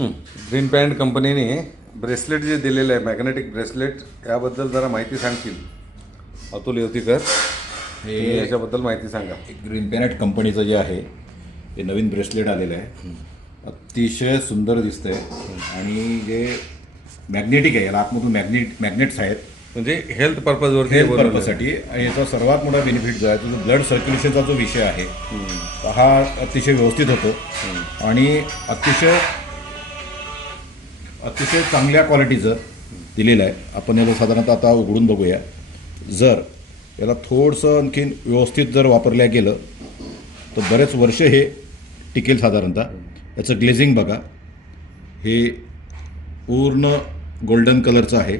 Green pant कंपनीने bracelet जे दिलेलं आहे मॅग्नेटिक ब्रेसलेट याबद्दल जरा माहिती सांगतील अतुल येवतीकर. हे याच्याबद्दल माहिती सांगा. ग्रीन पॅनेट कंपनीचं जे आहे हे नवीन ब्रेसलेट आलेलं आहे. अतिशय सुंदर दिसतंय आणि जे मॅग्नेटिक आहे, याला आतमधून मॅग्नेट्स आहेत, म्हणजे हेल्थ पर्पजवरती हेल्थ पर्पजसाठी. आणि याचा सर्वात मोठा बेनिफिट जो आहे तो ब्लड सर्क्युलेशनचा जो विषय आहे हा अतिशय व्यवस्थित होतो आणि अतिशय चांगल्या क्वालिटीचं दिलेलं आहे. आपण याला साधारणतः आता उघडून बघूया. जर याला थोडंसं आणखीन व्यवस्थित जर वापरल्या गेलं तर बरेच वर्ष हे टिकेल साधारणतः. याचं ग्लेझिंग बघा, हे पूर्ण गोल्डन कलरचं आहे,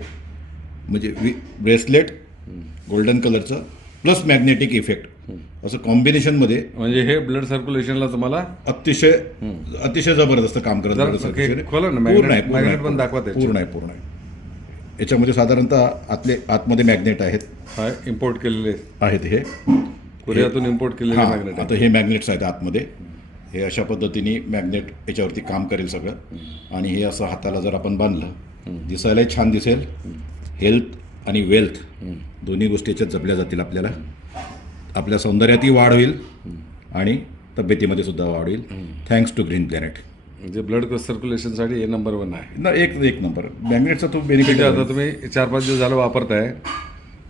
म्हणजे ब्रेसलेट गोल्डन कलरचं प्लस मॅग्नेटिक इफेक्ट असं कॉम्बिनेशनमध्ये, म्हणजे हे ब्लड सर्क्युलेशनला तुम्हाला अतिशय जबरदस्त काम करत. पूर्ण आहे. याच्यामध्ये साधारणतः आतमध्ये मॅग्नेट आहेत, इम्पोर्ट केलेले आहेत. हे कोरियातून इम्पोर्ट केलेले मॅग्नेट. आता हे मॅग्नेट्स आहेत आतमध्ये. हे अशा पद्धतीने मॅग्नेट याच्यावरती काम करेल सगळं. आणि हे असं हाताला जर आपण बांधलं दिसायलाही छान दिसेल. हेल्थ आणि वेल्थ दोन्ही गोष्टी याच्यात जपल्या जातील. आपल्या सौंदर्यातही वाढ होईल आणि तब्येतीमध्ये सुद्धा वाढ होईल, थँक्स टू ग्रीन प्लॅनेट. म्हणजे ब्लड सर्क्युलेशनसाठी हे नंबर 1 आहे ना. एक नंबर मॅग्नेटचा तो बेनिफिट. आता तुम्ही 4-5 दिवस झालं वापरताय,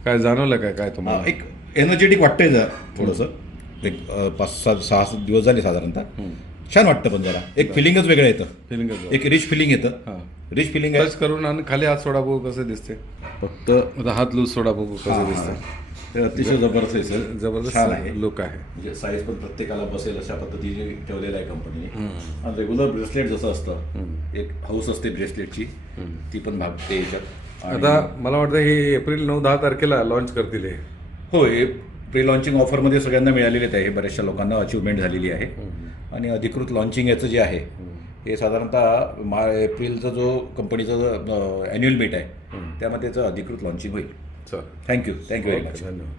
काय जाणवलं काय तुम्हाला? एक एनर्जेटिक वाटतंय जरा थोडंसं. एक 5-6 दिवस झाले साधारणतः. छान वाटतं, पण जरा एक फिलिंगच वेगळं येतं. एक रिच फिलिंग येतं. रिच फिलिंग टच करून आणि खाली हात सोडा बघू कसं दिसते. फक्त हात लूज सोडा बघू कसं दिसतं. ते अतिशय जबरदस्त आहे, लुक आहे. म्हणजे साईज पण प्रत्येकाला बसेल अशा पद्धतीने ठेवलेलं आहे कंपनीने. आणि रेग्युलर ब्रेसलेट जसं असतं, एक हाऊस असते ब्रेसलेटची, ती पण भागते याच्यात. आता मला वाटतं हे एप्रिल 9-10 तारखेला लॉन्च करतील. हे हो, हे प्री लॉन्चिंग ऑफरमध्ये सगळ्यांना मिळालेलेच आहे. बऱ्याचशा लोकांना अचिव्हमेंट झालेली आहे. आणि अधिकृत लॉन्चिंग याचं जे आहे हे साधारणतः एप्रिलचा जो कंपनीचा जो ॲन्युअल मीट आहे त्यामध्ये त्याचं अधिकृत लॉन्चिंग होईल. चल, थँक्यू व्हेरी मच. धन्यवाद.